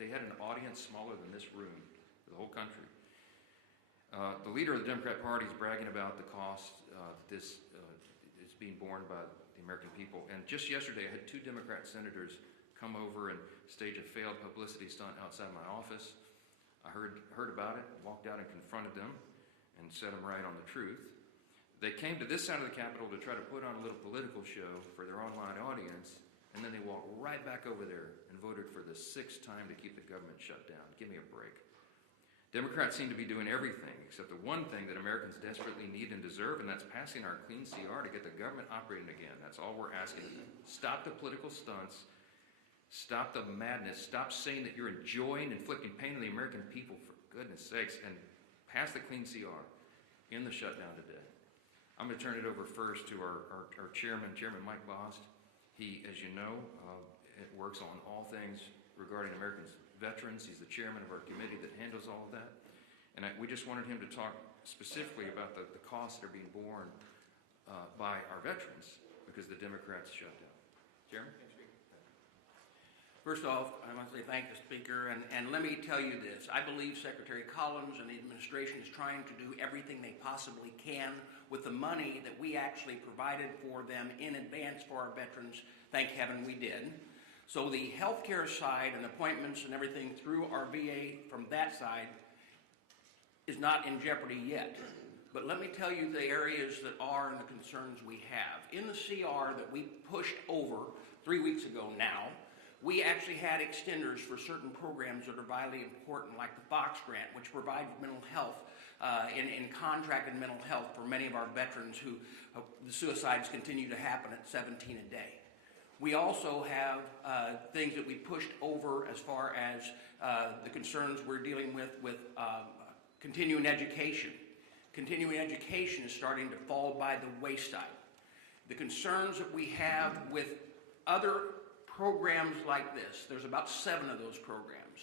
They had an audience smaller than this room for the whole country. The leader of the Democrat Party is bragging about the cost that this is being borne by the American people. And just yesterday, I had 2 Democrat senators come over and stage a failed publicity stunt outside my office. I heard about it, walked out and confronted them, and set them right on the truth. They came to this side of the Capitol to try to put on a little political show for their online audience, and then they walked right back over there and voted for the 6th time to keep the government shut down. Give me a break. Democrats seem to be doing everything except the one thing that Americans desperately need and deserve, and that's passing our clean CR to get the government operating again. That's all we're asking. Stop the political stunts. Stop the madness. Stop saying that you're enjoying inflicting pain on the American people, for goodness sakes, and pass the clean CR in the shutdown today. I'm going to turn it over first to our chairman, Chairman Mike Bost. He, as you know, works on all things regarding Americans veterans. He's the chairman of our committee that handles all of that. And we just wanted him to talk specifically about the costs that are being borne by our veterans because the Democrats shut down. Chairman? First off, I want to say thank the Speaker, and let me tell you this. I believe Secretary Collins and the administration is trying to do everything they possibly can with the money that we actually provided for them in advance for our veterans. Thank heaven we did. So the healthcare side and appointments and everything through our VA from that side is not in jeopardy yet. But let me tell you the areas that are and the concerns we have. In the CR that we pushed over 3 weeks ago now, we actually had extenders for certain programs that are vitally important, like the Fox Grant, which provides mental health in contracted mental health for many of our veterans who the suicides continue to happen at 17 a day. We also have things that we pushed over as far as the concerns we're dealing with continuing education. Continuing education is starting to fall by the wayside. The concerns that we have with other programs like this, there's about 7 of those programs,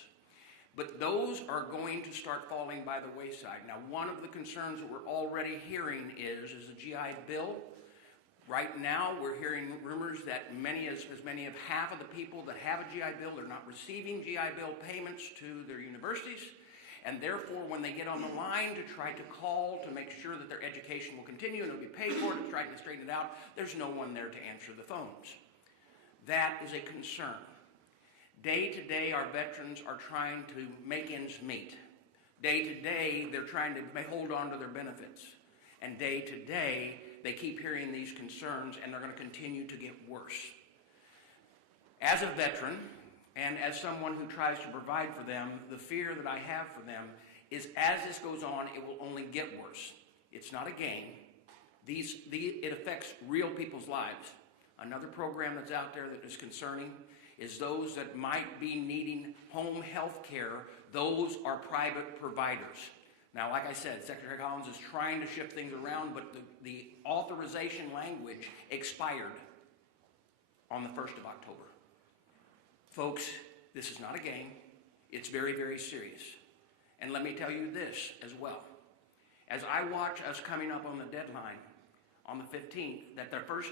but those are going to start falling by the wayside. Now, one of the concerns that we're already hearing is the GI Bill. Right now, we're hearing rumors that as many as half of the people that have a GI Bill are not receiving GI Bill payments to their universities, and therefore, when they get on the line to try to call to make sure that their education will continue and it'll be paid for and try to straighten it out, there's no one there to answer the phones. That is a concern. Day to day, our veterans are trying to make ends meet. Day to day, they're trying to hold on to their benefits. And day to day, they keep hearing these concerns, and they're going to continue to get worse. As a veteran, and as someone who tries to provide for them, the fear that I have for them is as this goes on, it will only get worse. It's not a game. It affects real people's lives. Another program that's out there that is concerning is those that might be needing home health care. Those are private providers. Now, like I said, Secretary Collins is trying to shift things around, but the authorization language expired on the 1st of October. Folks, this is not a game. It's very, very serious. And let me tell you this as well. As I watch us coming up on the deadline on the 15th, that the first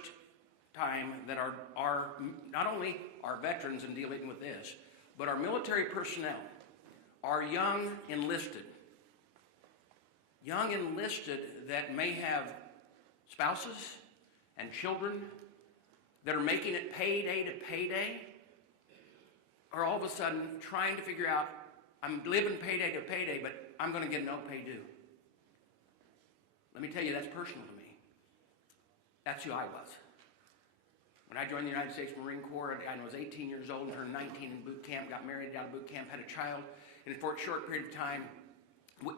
time that our not only our veterans in dealing with this, but our military personnel, our young enlisted that may have spouses and children that are making it payday to payday, are all of a sudden trying to figure out, I'm living payday to payday, but I'm going to get no pay due. Let me tell you, that's personal to me. That's who I was. When I joined the United States Marine Corps, I was 18 years old, turned 19 in boot camp, got married out of boot camp, had a child, and for a short period of time,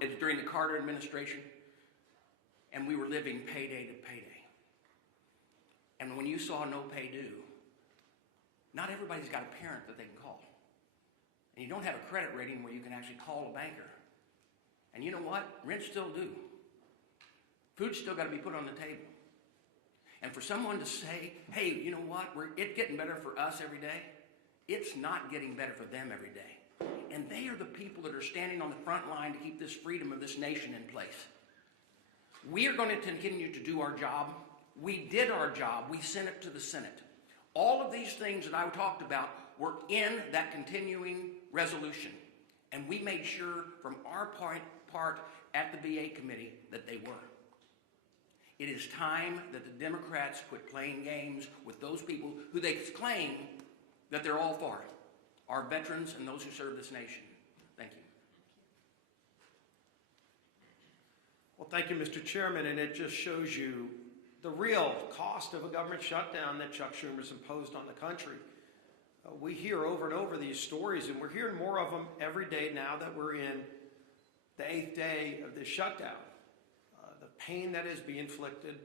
it was during the Carter administration, and we were living payday to payday. And when you saw no pay due, not everybody's got a parent that they can call. And you don't have a credit rating where you can actually call a banker. And you know what? Rent's still due. Food's still got to be put on the table. And for someone to say, hey, you know what? It's getting better for us every day. It's not getting better for them every day. And they are the people that are standing on the front line to keep this freedom of this nation in place. We are going to continue to do our job. We did our job. We sent it to the Senate. All of these things that I talked about were in that continuing resolution. And we made sure from our part at the VA committee that they were. It is time that the Democrats quit playing games with those people who they claim that they're all for, our veterans and those who serve this nation. Thank you. Well, thank you, Mr. Chairman, and it just shows you the real cost of a government shutdown that Chuck Schumer's imposed on the country. We hear over and over these stories, and we're hearing more of them every day now that we're in the 8th day of this shutdown. The pain that is being inflicted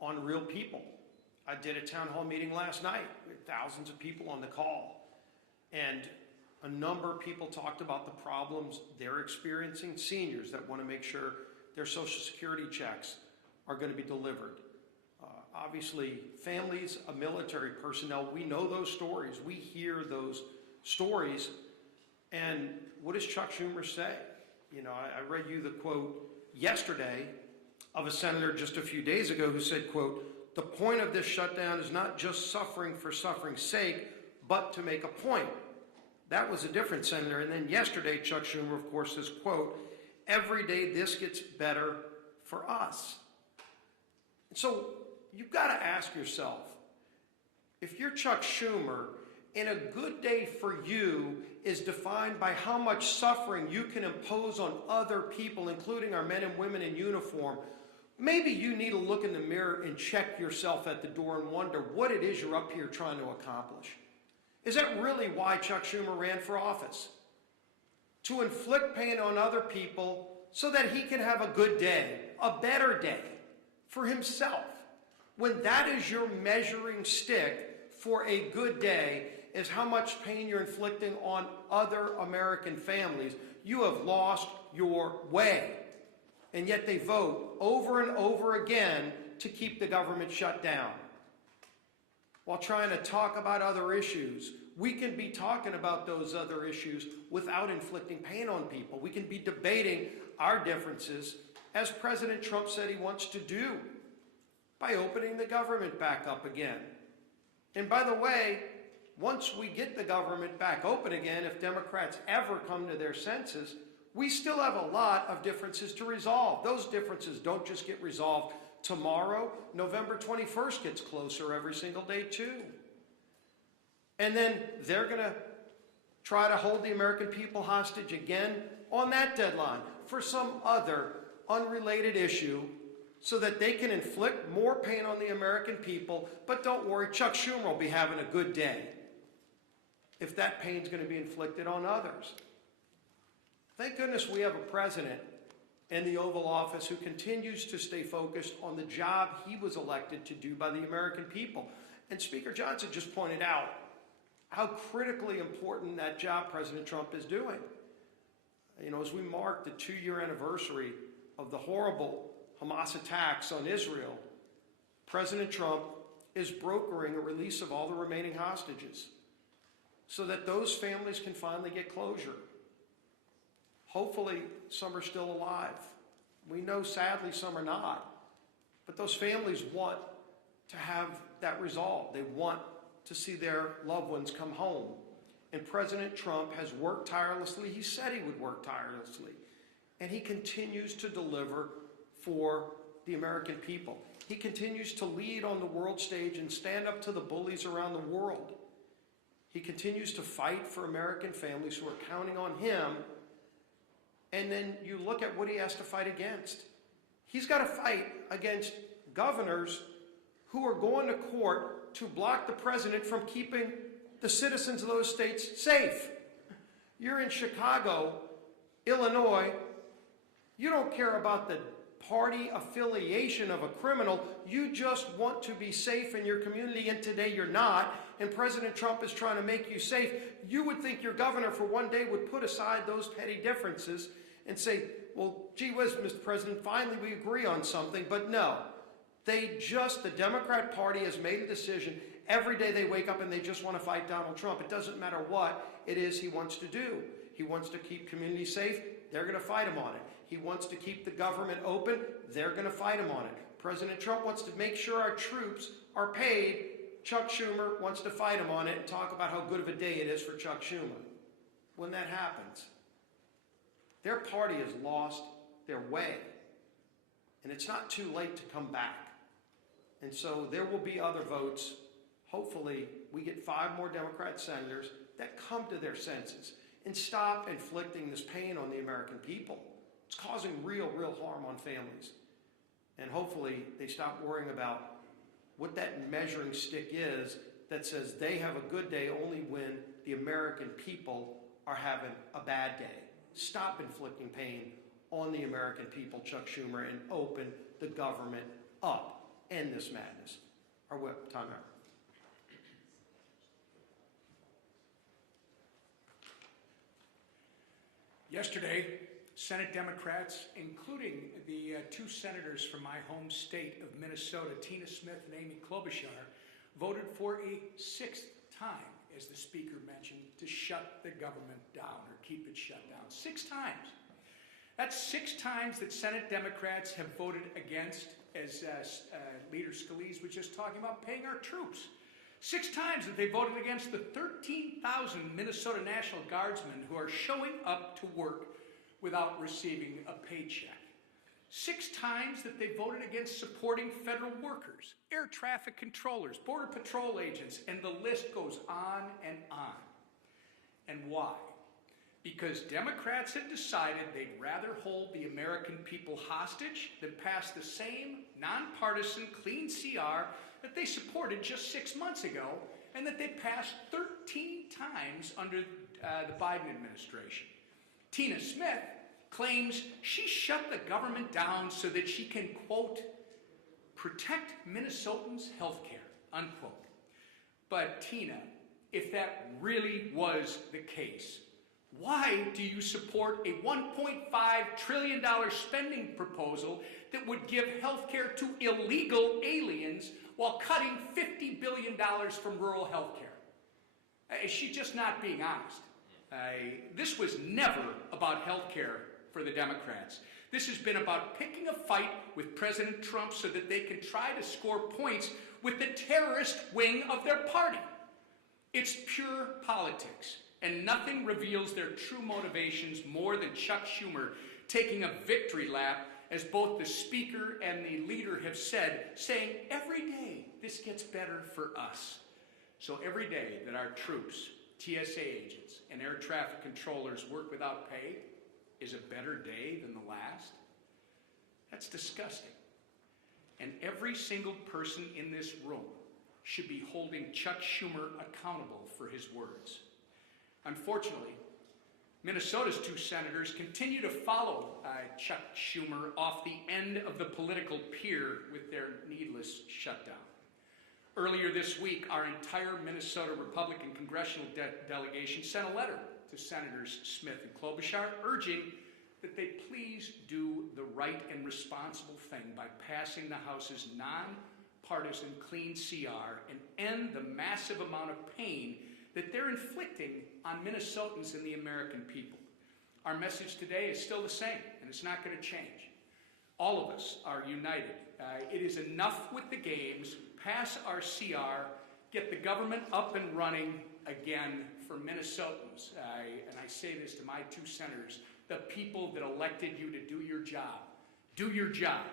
on real people. I did a town hall meeting last night with thousands of people on the call, and a number of people talked about the problems they're experiencing. Seniors that want to make sure their Social Security checks are going to be delivered. Obviously, families of military personnel, we know those stories. We hear those stories. And what does Chuck Schumer say? You know, I read you the quote yesterday of a senator just a few days ago who said, quote, "The point of this shutdown is not just suffering for suffering's sake, but to make a point." That was a different senator. And then yesterday, Chuck Schumer, of course, says, quote, "Every day this gets better for us." And so you've got to ask yourself, if you're Chuck Schumer, and a good day for you is defined by how much suffering you can impose on other people, including our men and women in uniform, maybe you need to look in the mirror and check yourself at the door and wonder what it is you're up here trying to accomplish. Is that really why Chuck Schumer ran for office? To inflict pain on other people so that he can have a good day, a better day for himself. When that is your measuring stick for a good day, is how much pain you're inflicting on other American families, you have lost your way. And yet they vote over and over again to keep the government shut down. While trying to talk about other issues, we can be talking about those other issues without inflicting pain on people. We can be debating our differences, as President Trump said he wants to do, by opening the government back up again. And by the way, once we get the government back open again, if Democrats ever come to their senses, we still have a lot of differences to resolve. Those differences don't just get resolved tomorrow. November 21st gets closer every single day too. And then they're going to try to hold the American people hostage again on that deadline for some other unrelated issue so that they can inflict more pain on the American people. But don't worry, Chuck Schumer will be having a good day if that pain's going to be inflicted on others. Thank goodness we have a president in the Oval Office who continues to stay focused on the job he was elected to do by the American people. And Speaker Johnson just pointed out how critically important that job President Trump is doing. You know, as we mark the 2-year anniversary of the horrible Hamas attacks on Israel, President Trump is brokering a release of all the remaining hostages so that those families can finally get closure. Hopefully, some are still alive. We know, sadly, some are not. But those families want to have that resolved. They want to see their loved ones come home. And President Trump has worked tirelessly. He said he would work tirelessly. And he continues to deliver for the American people. He continues to lead on the world stage and stand up to the bullies around the world. He continues to fight for American families who are counting on him. And then you look at what he has to fight against. He's got to fight against governors who are going to court to block the president from keeping the citizens of those states safe. You're in Chicago, Illinois. You don't care about the party affiliation of a criminal. You just want to be safe in your community, and today you're not. And President Trump is trying to make you safe. You would think your governor for one day would put aside those petty differences and say, well, gee whiz, Mr. President, finally we agree on something. But no, the Democrat Party has made a decision. Every day they wake up and they just want to fight Donald Trump. It doesn't matter what it is he wants to do. He wants to keep communities safe. They're going to fight him on it. He wants to keep the government open. They're going to fight him on it. President Trump wants to make sure our troops are paid. Chuck Schumer wants to fight him on it and talk about how good of a day it is for Chuck Schumer. when that happens, their party has lost their way. And it's not too late to come back. And so there will be other votes. Hopefully, we get 5 more Democrat senators that come to their senses and stop inflicting this pain on the American people. It's causing real harm on families. And hopefully, they stop worrying about what that measuring stick is that says they have a good day only when the American people are having a bad day. Stop inflicting pain on the American people, Chuck Schumer, and open the government up. End this madness. Our whip, time out. Yesterday, Senate Democrats, including the 2 senators from my home state of Minnesota, Tina Smith and Amy Klobuchar, voted for a 6th time, as the Speaker mentioned, to shut the government down or keep it shut down. 6 times. That's 6 times that Senate Democrats have voted against, as Leader Scalise was just talking about, paying our troops. 6 times that they voted against the 13,000 Minnesota National Guardsmen who are showing up to work without receiving a paycheck. 6 times that they voted against supporting federal workers, air traffic controllers, border patrol agents, and the list goes on and on. And why? Because Democrats had decided they'd rather hold the American people hostage than pass the same nonpartisan clean CR that they supported just 6 months ago and that they passed 13 times under the Biden administration. Tina Smith claims she shut the government down so that she can, quote, protect Minnesotans' health care, unquote. But Tina, if that really was the case, why do you support a $1.5 trillion spending proposal that would give health care to illegal aliens while cutting $50 billion from rural health care? Is she just not being honest? This was never about health care for the Democrats. This has been about picking a fight with President Trump so that they can try to score points with the terrorist wing of their party. It's pure politics, and nothing reveals their true motivations more than Chuck Schumer taking a victory lap, as both the Speaker and the Leader have said, saying every day this gets better for us. So every day that our troops, TSA agents, and air traffic controllers work without pay is a better day than the last? That's disgusting. And every single person in this room should be holding Chuck Schumer accountable for his words. Unfortunately, Minnesota's 2 senators continue to follow Chuck Schumer off the end of the political pier with their needless shutdown. Earlier this week, our entire Minnesota Republican congressional delegation sent a letter to Senators Smith and Klobuchar urging that they please do the right and responsible thing by passing the House's nonpartisan clean CR and end the massive amount of pain that they're inflicting on Minnesotans and the American people. Our message today is still the same, and it's not going to change. All of us are united. It is enough with the games. Pass our CR, get the government up and running again for Minnesotans. And I say this to my 2 senators, the people that elected you to do your job. Do your job.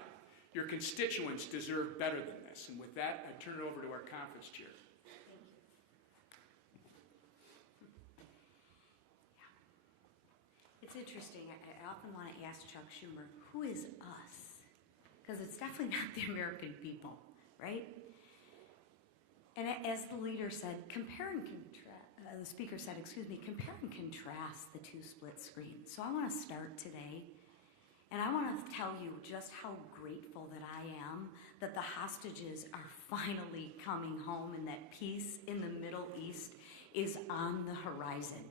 Your constituents deserve better than this. And with that, I turn it over to our conference chair. It's interesting. I often want to ask Chuck Schumer, who is us? Because it's definitely not the American people, right? And as the leader said, the speaker said, compare and contrast the 2 split screens. So I want to start today, and I want to tell you just how grateful that I am that the hostages are finally coming home and that peace in the Middle East is on the horizon.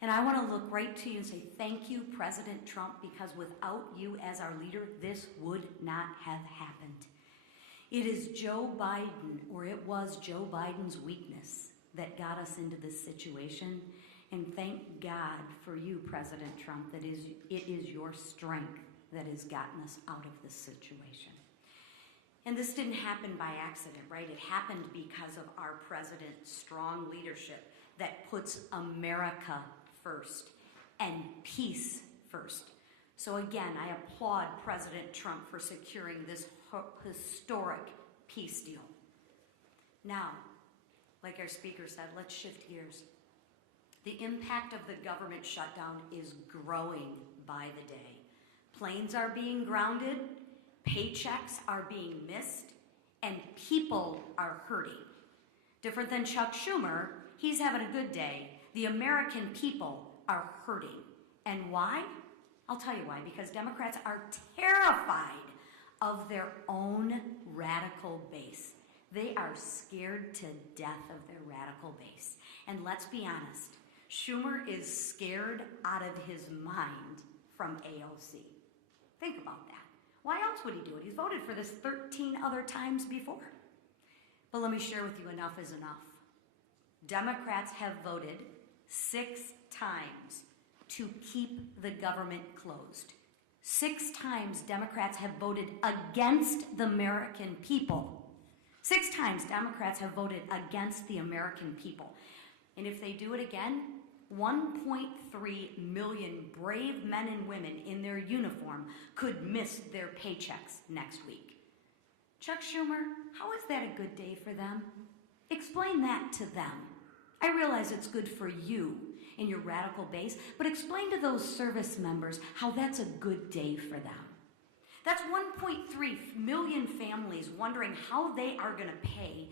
And I want to look right to you and say, thank you, President Trump, because without you as our leader, this would not have happened. It is Joe Biden, or it was Joe Biden's weakness that got us into this situation. And thank God for you, President Trump, that it is your strength that has gotten us out of this situation. And this didn't happen by accident, right? It happened because of our president's strong leadership that puts America first and peace first. So again, I applaud President Trump for securing this historic peace deal. Now, like our speaker said, let's shift gears. The impact of the government shutdown is growing by the day. Planes are being grounded, paychecks are being missed, and people are hurting. Different than Chuck Schumer, he's having a good day. The American people are hurting. And why? I'll tell you why. Because Democrats are terrified of their own radical base. They are scared to death of their radical base. And let's be honest, Schumer is scared out of his mind from AOC. Think about that. Why else would he do it? He's voted for this 13 other times before. But let me share with you, enough is enough. Democrats have voted 6 times to keep the government closed. 6 times Democrats have voted against the American people. 6 times Democrats have voted against the American people. And if they do it again, 1.3 million brave men and women in their uniform could miss their paychecks next week. Chuck Schumer, how is that a good day for them? Explain that to them. I realize it's good for you and your radical base, but explain to those service members how that's a good day for them. That's 1.3 million families wondering how they are going to pay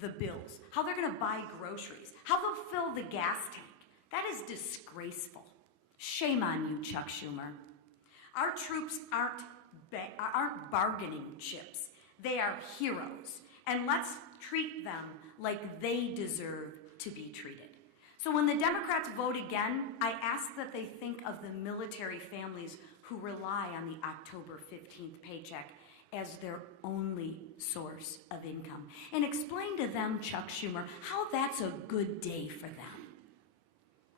the bills, how they're going to buy groceries, how they'll fill the gas tank. That is disgraceful. Shame on you, Chuck Schumer. Our troops aren't bargaining chips. They are heroes. And let's treat them like they deserve to be treated. So when the Democrats vote again, I ask that they think of the military families who rely on the October 15th paycheck as their only source of income. And explain to them, Chuck Schumer, how that's a good day for them.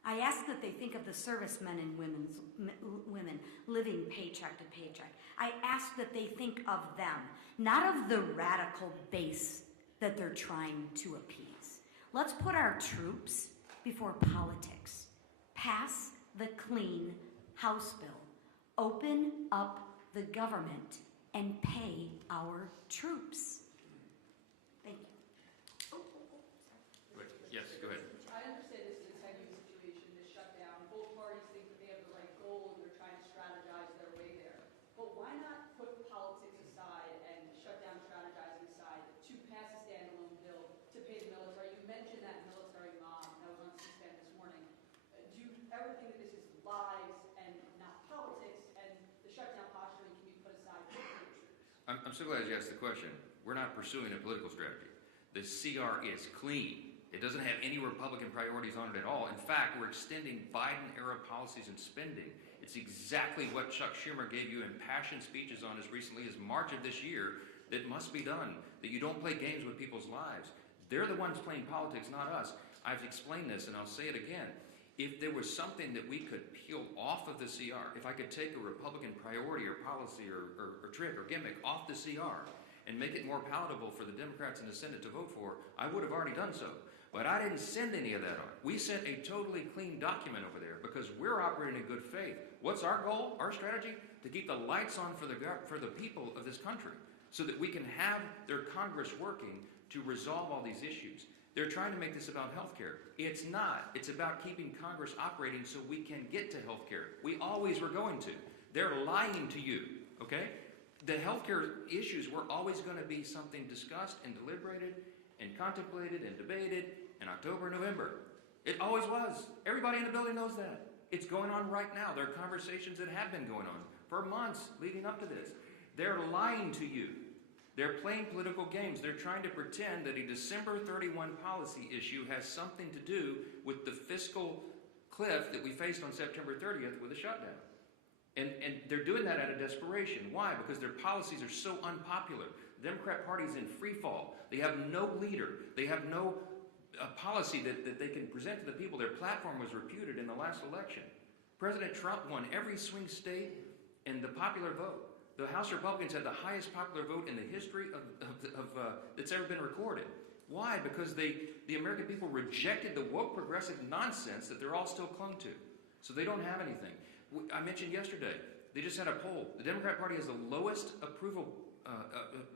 I ask that they think of the servicemen and women living paycheck to paycheck. I ask that they think of them, not of the radical base that they're trying to appease. Let's put our troops before politics. Pass the clean House bill. Open up the government and pay our troops. Thank you. Yes, go ahead. I understand this is a tenuous situation, this shutdown. Both parties think that they have the right goal and they're trying to strategize their way there. But why not put politics aside and shutdown strategizing aside to pass a standalone bill to pay the military? You mentioned that military mom that was on C-SPAN this morning. Do you ever think that this is lives and not politics, and the shutdown posturing can be put aside for the troops? I'm so glad you asked the question. We're not pursuing a political strategy. The CR is clean. It doesn't have any Republican priorities on it at all. In fact, we're extending Biden-era policies and spending. It's exactly what Chuck Schumer gave you impassioned speeches on as recently as March of this year, that must be done, that you don't play games with people's lives. They're the ones playing politics, not us. I've explained this, and I'll say it again. If there was something that we could peel off of the CR, if I could take a Republican priority or policy or trick or gimmick off the CR and make it more palatable for the Democrats in the Senate to vote for, I would have already done so. But I didn't send any of that on. We sent a totally clean document over there because we're operating in good faith. What's our goal, our strategy? To keep the lights on for the people of this country so that we can have their Congress working to resolve all these issues. They're trying to make this about health care. It's not. It's about keeping Congress operating so we can get to health care. We always were going to. They're lying to you, okay? The health care issues were always going to be something discussed and deliberated and contemplated and debated in October, November. It always was. Everybody in the building knows that. It's going on right now. There are conversations that have been going on for months leading up to this. They're lying to you. They're playing political games. They're trying to pretend that a December 31 policy issue has something to do with the fiscal cliff that we faced on September 30th with a shutdown. And they're doing that out of desperation. Why? Because their policies are so unpopular. The Democrat Party is in free fall. They have no leader. They have no policy that they can present to the people. Their platform was reputed in the last election. President Trump won every swing state in the popular vote. The House Republicans had the highest popular vote in the history of that's ever been recorded. Why? Because the American people rejected the woke progressive nonsense that they're all still clung to. So they don't have anything. I mentioned yesterday, they just had a poll. The Democrat Party has the lowest approval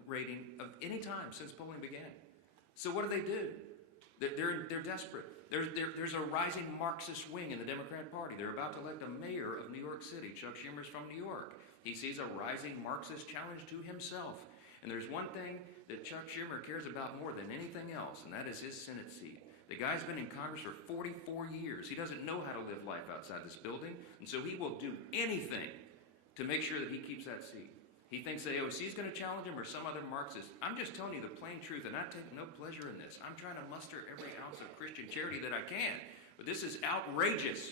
rating of any time since polling began. So what do? They're desperate. There's a rising Marxist wing in the Democrat Party. They're about to elect a mayor of New York City. Chuck Schumer's from New York. He sees a rising Marxist challenge to himself. And there's one thing that Chuck Schumer cares about more than anything else, and that is his Senate seat. The guy's been in Congress for 44 years. He doesn't know how to live life outside this building, and so he will do anything to make sure that he keeps that seat. He thinks the AOC is going to challenge him or some other Marxist. I'm just telling you the plain truth, and I take no pleasure in this. I'm trying to muster every ounce of Christian charity that I can, but this is outrageous.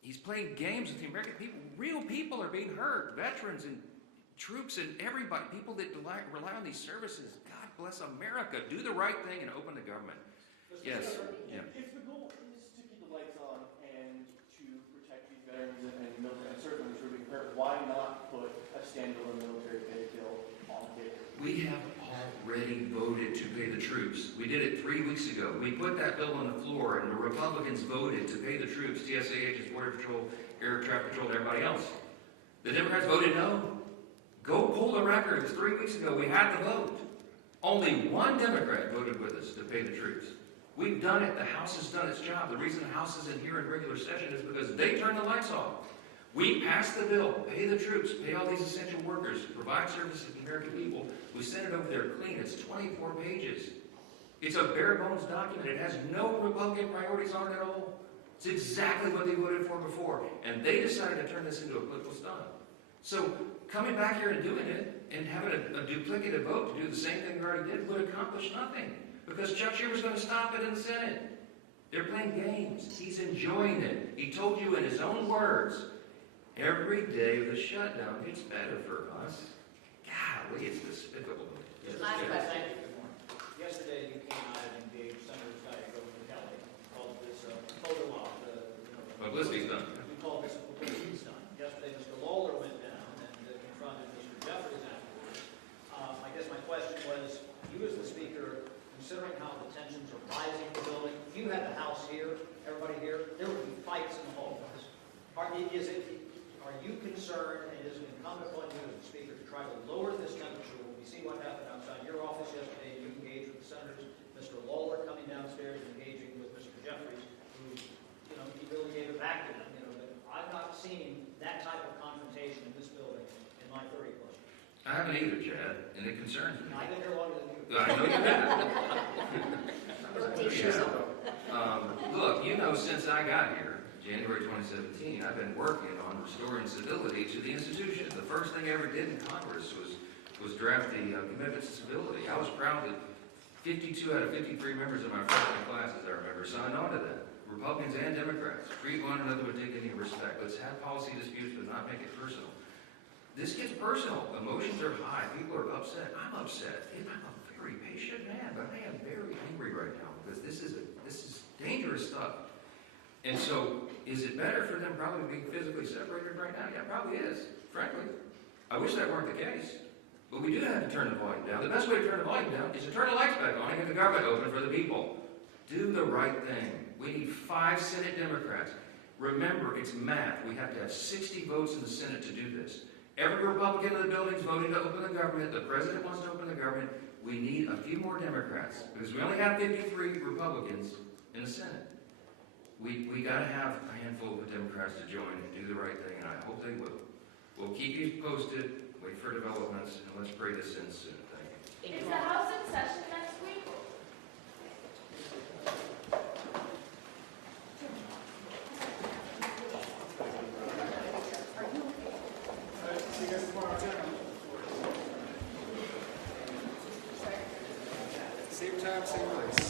He's playing games with the American people. Real people are being hurt, veterans and troops and everybody, people that rely on these services. God bless America. Do the right thing and open the government. Yes. Yeah. If the goal is to keep the lights on and to protect these veterans and military servicemen who are being hurt, why not put a standalone military pay scale on the table? We have already voted to pay the troops. We did it 3 weeks ago. We put that bill on the floor, and the Republicans voted to pay the troops, TSA agents, Border Patrol, Air Traffic Patrol, and everybody else. The Democrats voted no. Go pull the records. 3 weeks ago, we had the vote. Only one Democrat voted with us to pay the troops. We've done it. The House has done its job. The reason the House isn't here in regular session is because they turned the lights off. We passed the bill, pay the troops, pay all these essential workers, provide services to the American people. We sent it over there clean. It's 24 pages. It's a bare bones document. It has no Republican priorities on it at all. It's exactly what they voted for before. And they decided to turn this into a political stunt. So coming back here and doing it and having a duplicative vote to do the same thing they already did would accomplish nothing. Because Chuck Schumer's going to stop it in the Senate. They're playing games. He's enjoying it. He told you in his own words, every day of the shutdown gets better for us. Golly, it's despicable. Last question. Yesterday you came out and engaged Senator Kelly, called this photo op. Publicity's done. You called this publicity stunt. Yesterday Mr. Lawler went down and confronted Mr. Jeffries afterwards. I guess my question was, you as the speaker, considering how the tensions are rising in the building, if you had the House here, everybody here, there would be fights in the hallways. Are you concerned, and is it incumbent upon you as the speaker to try to lower this temperature? When we see what happened outside your office yesterday, you engaged with the senators, Mr. Lawler coming downstairs and engaging with Mr. Jeffries, who, he really gave it back to them. But I've not seen that type of confrontation in this building in my 30 plus years. I haven't either, Chad, and it concerns me. I've been here longer than you. I know you have. Look, since I got here, January 2017, I've been working on restoring civility to the institution. The first thing I ever did in Congress was draft the commitments to civility. I was proud that 52 out of 53 members of my freshman class, as I remember, signed on to that. Republicans and Democrats. Treat one another with dignity and respect. Let's have policy disputes, but not make it personal. This gets personal. Emotions are high. People are upset. I'm upset. I'm a very patient man, but I am very angry right now because this is dangerous stuff. And so, is it better for them probably being physically separated right now? Yeah, it probably is, frankly. I wish that weren't the case. But we do have to turn the volume down. The best way to turn the volume down is to turn the lights back on and get the government open for the people. Do the right thing. We need 5 Senate Democrats. Remember, it's math. We have to have 60 votes in the Senate to do this. Every Republican in the building is voting to open the government. The president wants to open the government. We need a few more Democrats because we only have 53 Republicans in the Senate. We got to have a handful of Democrats to join and do the right thing, and I hope they will. We'll keep you posted, wait for developments, and let's pray this ends soon. Thank you. Is the House in session next week? See you guys tomorrow. Same time, same place.